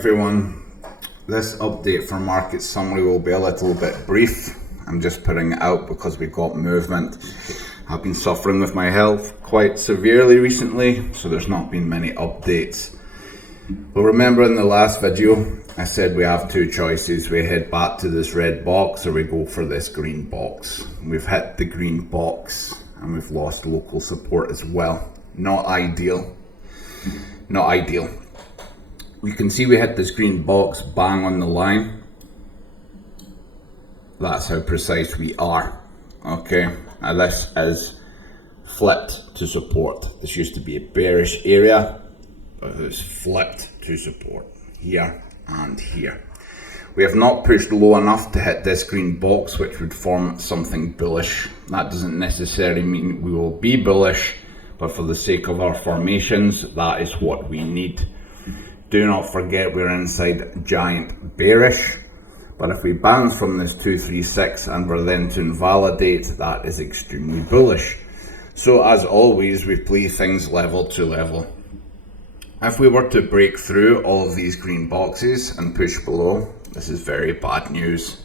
everyone. This update for market summary will be a little bit brief. I'm just putting it out because we got movement. I've been suffering with my health quite severely recently, so there's not been many updates. But remember in the last video, I said we have two choices. We head back to this red box or we go for this green box. We've hit the green box and we've lost local support as well. Not ideal. Not ideal. You can see we hit this green box bang on the line. That's how precise we are. Okay, now this is flipped to support. This used to be a bearish area, but it's flipped to support here and here. We have not pushed low enough to hit this green box, which would form something bullish. That doesn't necessarily mean we will be bullish, but for the sake of our formations, that is what we need. Do not forget we're inside giant bearish, but if we bounce from this 236 and we're then to invalidate, that is extremely bullish. So as always, we play things level to level. If we were to break through all of these green boxes and push below, this is very bad news.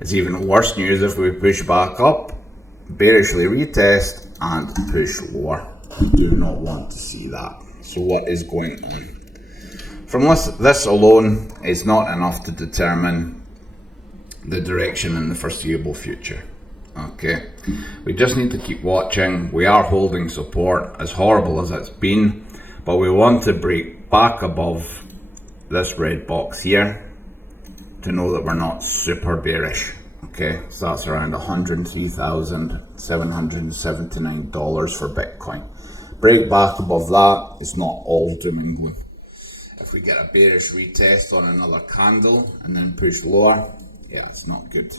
It's even worse news if we push back up, bearishly retest and push lower. We do not want to see that. So what is going on? From this alone is not enough to determine the direction in the foreseeable future. Okay, we just need to keep watching. We are holding support, as horrible as it's been, but we want to break back above this red box here to know that we're not super bearish. Okay, so that's around $103,779 for Bitcoin. Break back above that, it's not all doom and gloom. If we get a bearish retest on another candle and then push lower, yeah, it's not good.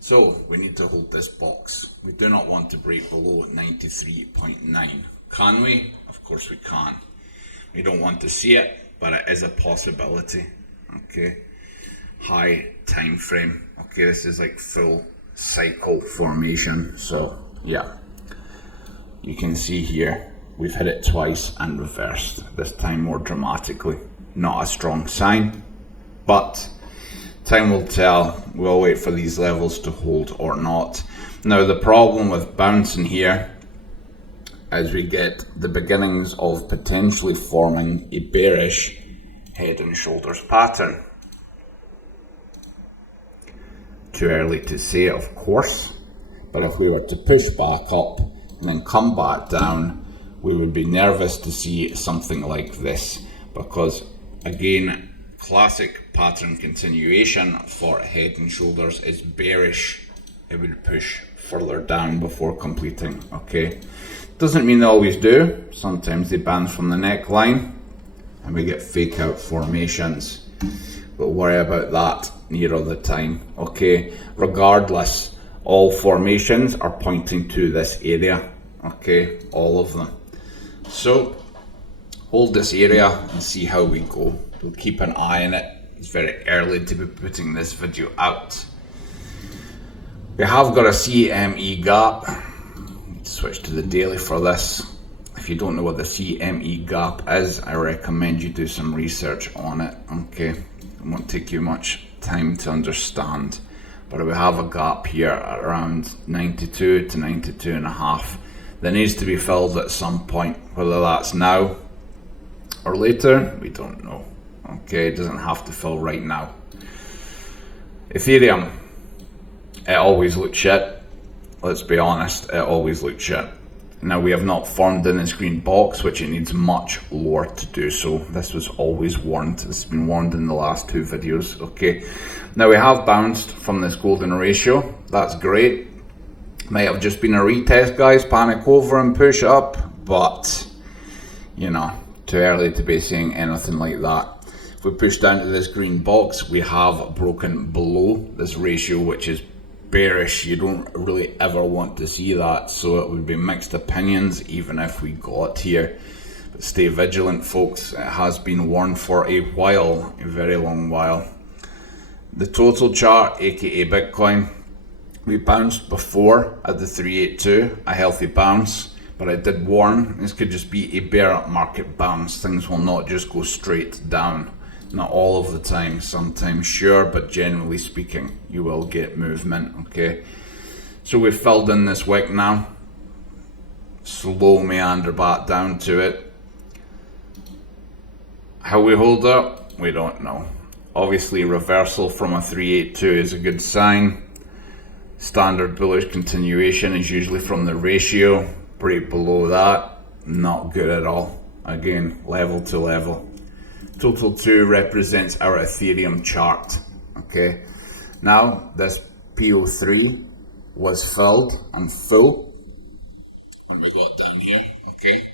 So we need to hold this box. We do not want to break below 93.9. Can we? Of course we can. We don't want to see it, but it is a possibility. Okay, high time frame. Okay, this is like full cycle formation. So yeah, you can see here we've hit it twice and reversed, this time more dramatically. Not a strong sign, but time will tell. We'll wait for these levels to hold or not. Now the problem with bouncing here is we get the beginnings of potentially forming a bearish head and shoulders pattern. Too early to say, of course, but if we were to push back up and then come back down, we would be nervous to see something like this, because again, classic pattern continuation for head and shoulders is bearish. It would push further down before completing. Okay, doesn't mean they always do. Sometimes they bounce from the neckline and we get fake out formations, but worry about that nearer the time. Okay, regardless, all formations are pointing to this area. Okay, all of them. So hold this area and see how we go. We'll keep an eye on it. It's very early to be putting this video out. We have got a CME gap. Need to switch to the daily for this. If you don't know what the CME gap is, I recommend you do some research on it. Okay, it won't take you much time to understand, but we have a gap here at around 92 to 92 and a half. That needs to be filled at some point, whether that's now or later, we don't know. Okay, it doesn't have to fill right now. Ethereum, it always looked shit. Let's be honest, it always looked shit. Now we have not formed in this green box, which it needs much lower to do so. This was always warned. This has been warned in the last two videos. Okay, now we have bounced from this golden ratio. That's great. Might have just been a retest, guys, panic over and push up, but you know, too early to be saying anything like that. If we push down to this green box, we have broken below this ratio, which is bearish. You don't really ever want to see that, so it would be mixed opinions even if we got here. But stay vigilant, folks. It has been warned for a while, a very long while. The total chart, aka Bitcoin, we bounced before at the 382, a healthy bounce, But I did warn, this could just be a bear market bounce. Things will not just go straight down. Not all of the time, sometimes sure, but generally speaking, you will get movement, okay? So we've filled in this wick now. Slow meander back down to it. How we hold up, we don't know. Obviously reversal from a 382 is a good sign. Standard bullish continuation is usually from the ratio. Break below that, not good at all. Again, level to level. Total 2 represents our Ethereum chart. Okay, now this PO3 was filled and full when we got down here. Okay,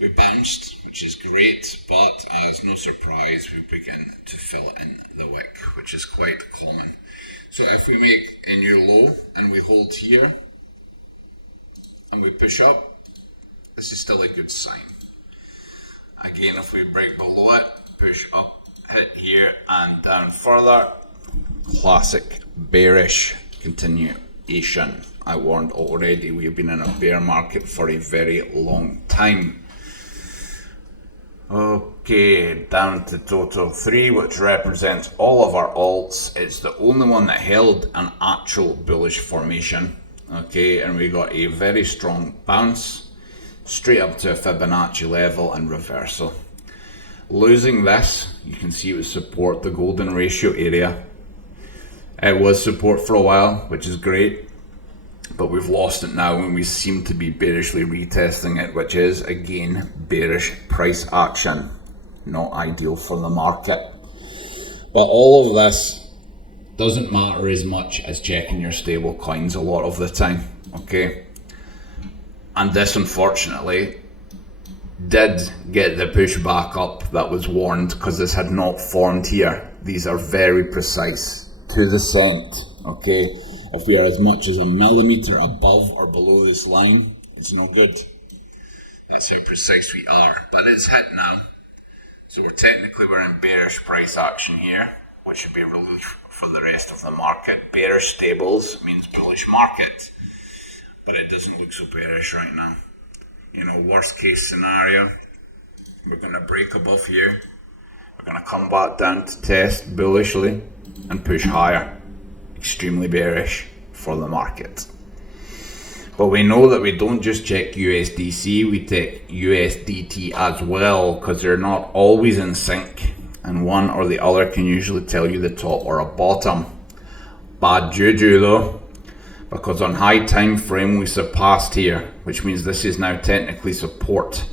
we bounced, which is great, but as no surprise, we begin to fill in the wick, which is quite common. So if we make a new low and we hold here and we push up, this is still a good sign. Again, if we break below it, push up, hit here and down further, classic bearish continuation. I warned already, we have been in a bear market for a very long time. Okay, down to total 3, which represents all of our alts. It's the only one that held an actual bullish formation. Okay, and we got a very strong bounce straight up to a Fibonacci level and reversal. Losing this, you can see it was support, the golden ratio area. It was support for a while, which is great, but we've lost it now and we seem to be bearishly retesting it, which is again bearish price action. Not ideal for the market. But all of this doesn't matter as much as checking your stable coins a lot of the time, okay? And this unfortunately did get the push back up that was warned, because this had not formed here. These are very precise to the cent, okay? If we are as much as a millimeter above or below this line, it's no good. That's how precise we are, but it's hit now. So we're in bearish price action here, which should be relief for the rest of the market. Bearish stables means bullish market, but it doesn't look so bearish right now. You know, worst case scenario, we're going to break above here. We're going to come back down to test bullishly and push higher. Extremely bearish for the market. But we know that we don't just check USDC, we take USDT as well, because they're not always in sync, and one or the other can usually tell you the top or a bottom. Bad juju though, because on high time frame we surpassed here, which means this is now technically support.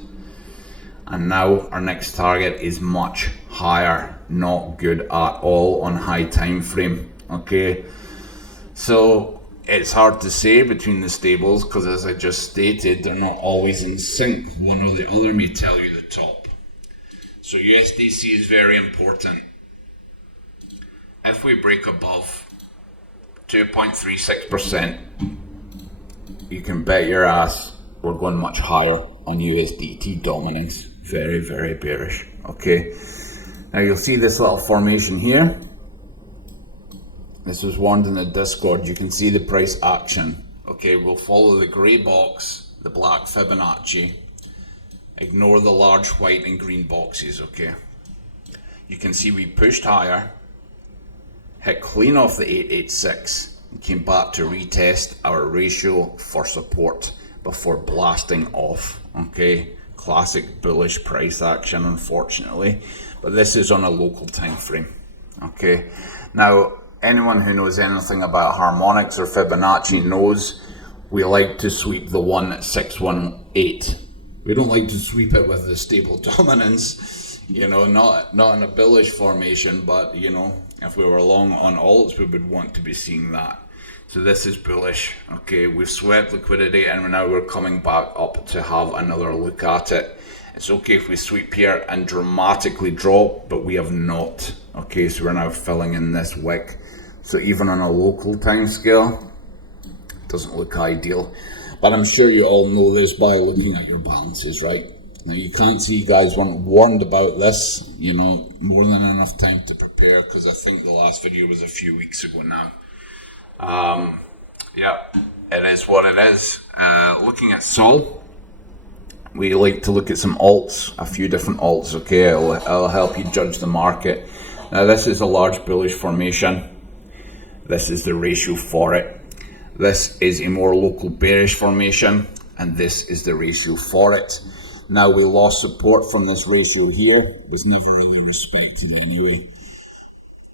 And now our next target is much higher. Not good at all on high time frame. Okay, so it's hard to say between the stables, because as I just stated, they're not always in sync. One or the other may tell you the top. So USDC is very important. If we break above 2.36%, you can bet your ass we're going much higher on USDT dominance. Very, very bearish. Okay, now you'll see this little formation here. This was warned in the Discord. You can see the price action. Okay, we'll follow the grey box, the black Fibonacci. Ignore the large white and green boxes, okay? You can see we pushed higher, hit clean off the 886, and came back to retest our ratio for support before blasting off, okay? Classic bullish price action, unfortunately. But this is on a local time frame, okay? Now, anyone who knows anything about harmonics or Fibonacci knows we like to sweep the 1 at 618. We don't like to sweep it with the stable dominance, you know, not in a bullish formation, but you know, if we were long on alts, we would want to be seeing that. So this is bullish, okay? We've swept liquidity and now we're coming back up to have another look at it. It's okay if we sweep here and dramatically drop, but we have not, okay? So we're now filling in this wick. So even on a local time scale, it doesn't look ideal. But I'm sure you all know this by looking at your balances, right? Now you can't see you guys weren't warned about this, you know, more than enough time to prepare, because I think the last video was a few weeks ago now. Yeah, it is what it is. Looking at Sol, we like to look at some alts, a few different alts, okay? It'll help you judge the market. Now this is a large bullish formation. This is the ratio for it. This is a more local bearish formation, and this is the ratio for it. Now we lost support from this ratio here. It was never really respected anyway.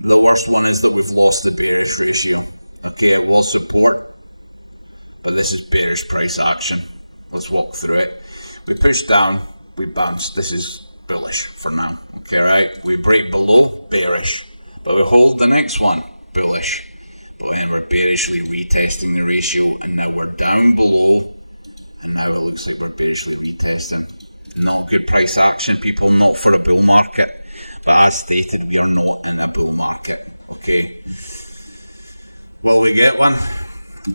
The worst one is that we've lost the bearish ratio. Okay, it will support, but this is bearish price action. Let's walk through it. We push down, we bounce. This is bullish for now. Okay, right? We break below, bearish. But we hold the next one, bullish. But then we're bearishly retesting the ratio, and now we're down below, and now it looks like we're bearishly retesting. Not good price action, people, not for a bull market. But as stated, we're not in a bull market. Okay. Will we get one?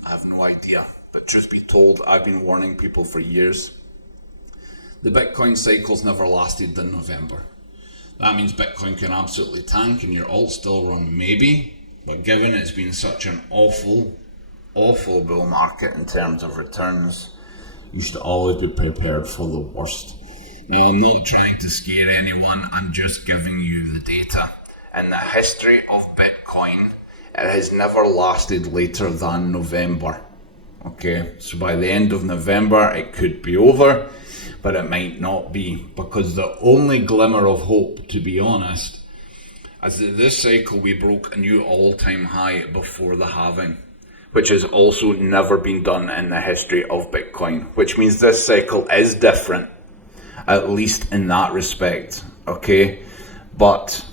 I have no idea. But truth be told, I've been warning people for years. The Bitcoin cycle's never lasted than November. That means Bitcoin can absolutely tank and your alt still run maybe. But given it's been such an awful bull market in terms of returns, you should always be prepared for the worst. Now, I'm not trying to scare anyone, I'm just giving you the data. In the history of Bitcoin, it has never lasted later than November. Okay, so by the end of November, it could be over, but it might not be, because the only glimmer of hope, to be honest, is that this cycle we broke a new all-time high before the halving, which has also never been done in the history of Bitcoin, which means this cycle is different. At least in that respect, okay? But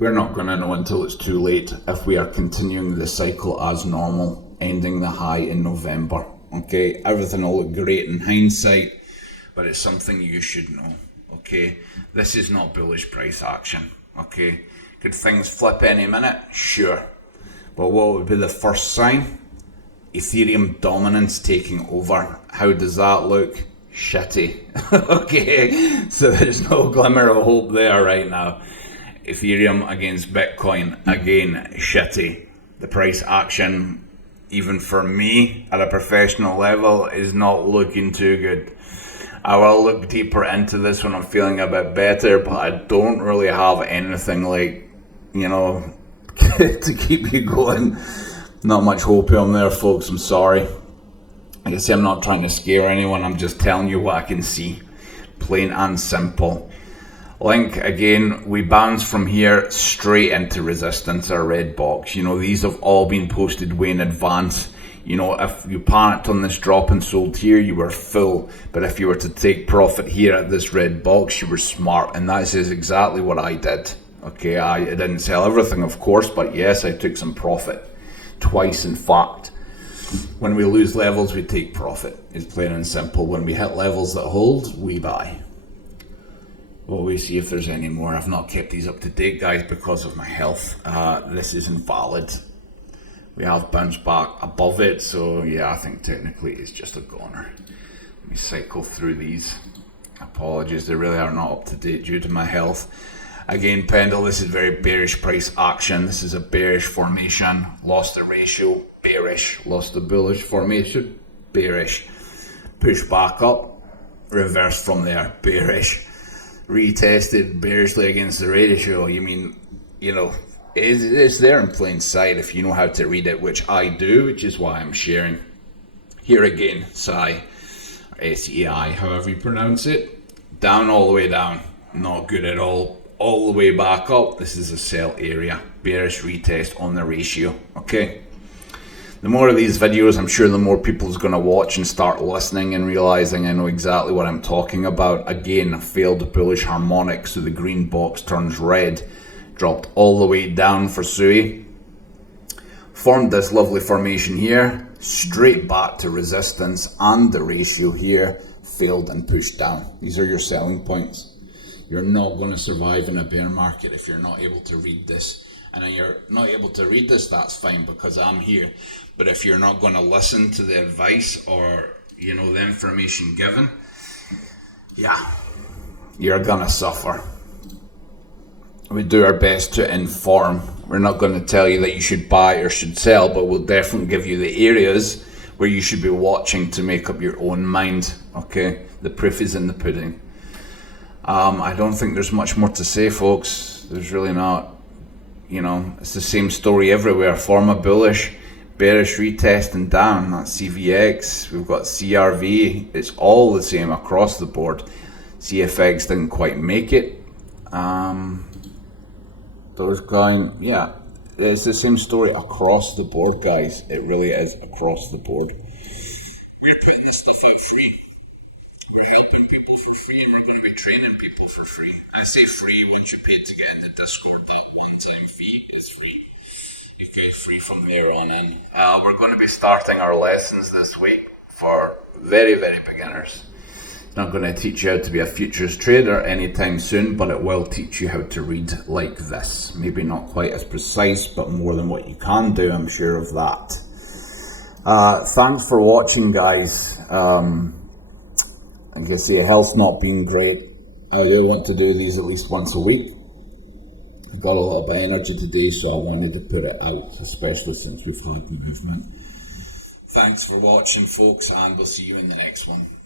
we're not going to know until it's too late if we are continuing the cycle as normal, ending the high in November, okay? Everything will look great in hindsight, but it's something you should know, okay? This is not bullish price action, okay? Could things flip any minute? Sure. But what would be the first sign? Ethereum dominance taking over. How does that look? Shitty. Okay, so there's no glimmer of hope there right now. Ethereum against Bitcoin, again, shitty. The price action, even for me at a professional level, is not looking too good. I will look deeper into this when I'm feeling a bit better, but I don't really have anything like, to keep you going. Not much hopium there, folks, I'm sorry. Like I say, I'm not trying to scare anyone, I'm just telling you what I can see. Plain and simple. Link, again, we bounce from here straight into resistance, our red box. These have all been posted way in advance. If you panicked on this drop and sold here, you were full. But if you were to take profit here at this red box, you were smart. And that is exactly what I did. Okay, I didn't sell everything, of course, but yes, I took some profit. Twice, in fact. When we lose levels, we take profit. It's plain and simple. When we hit levels that hold, we buy. Well, we see if there's any more. I've not kept these up to date, guys, because of my health. This is invalid. We have bounced back above it, so yeah, I think technically it's just a goner. Let me cycle through these. Apologies, they really are not up to date due to my health. Again, Pendle, this is very bearish price action. This is a bearish formation. Lost the ratio, bearish. Lost the bullish formation, bearish. Push back up, reverse from there, bearish. Retested bearishly against the ratio. It's there in plain sight if you know how to read it, which I do, which is why I'm sharing. Here again, SAI, or SEI, however you pronounce it. Down, all the way down. Not good at all. All the way back up, this is a sell area. Bearish retest on the ratio, okay? The more of these videos, I'm sure the more people's going to watch and start listening and realizing I know exactly what I'm talking about. Again, failed bullish harmonic, so the green box turns red. Dropped all the way down for Sui. Formed this lovely formation here, straight back to resistance, and the ratio here failed and pushed down. These are your selling points. You're not going to survive in a bear market if you're not able to read this. And if you're not able to read this, that's fine, because I'm here. But if you're not going to listen to the advice or, the information given, yeah, you're going to suffer. We do our best to inform. We're not going to tell you that you should buy or should sell, but we'll definitely give you the areas where you should be watching to make up your own mind. Okay, the proof is in the pudding. I don't think there's much more to say, folks. There's really not. You know, it's the same story everywhere. Forma bullish, bearish retest and down. That's CVX. We've got CRV. It's all the same across the board. CFX didn't quite make it. Dogecoin, yeah, it's the same story across the board, guys. It really is across the board. We're putting this stuff out free. We're helping people for free, and we're going to be training people for free. I say free once you pay to get into Discord. That one-time fee is free. Okay, free from there on in. We're going to be starting our lessons this week for very, very beginners. It's not going to teach you how to be a futures trader anytime soon, but it will teach you how to read like this. Maybe not quite as precise, but more than what you can do, I'm sure of that. Thanks for watching, guys. Like I say, health's not been great. I do want to do these at least once a week. I got a lot of energy today, so I wanted to put it out, especially since we've had movement. Thanks for watching, folks, and we'll see you in the next one.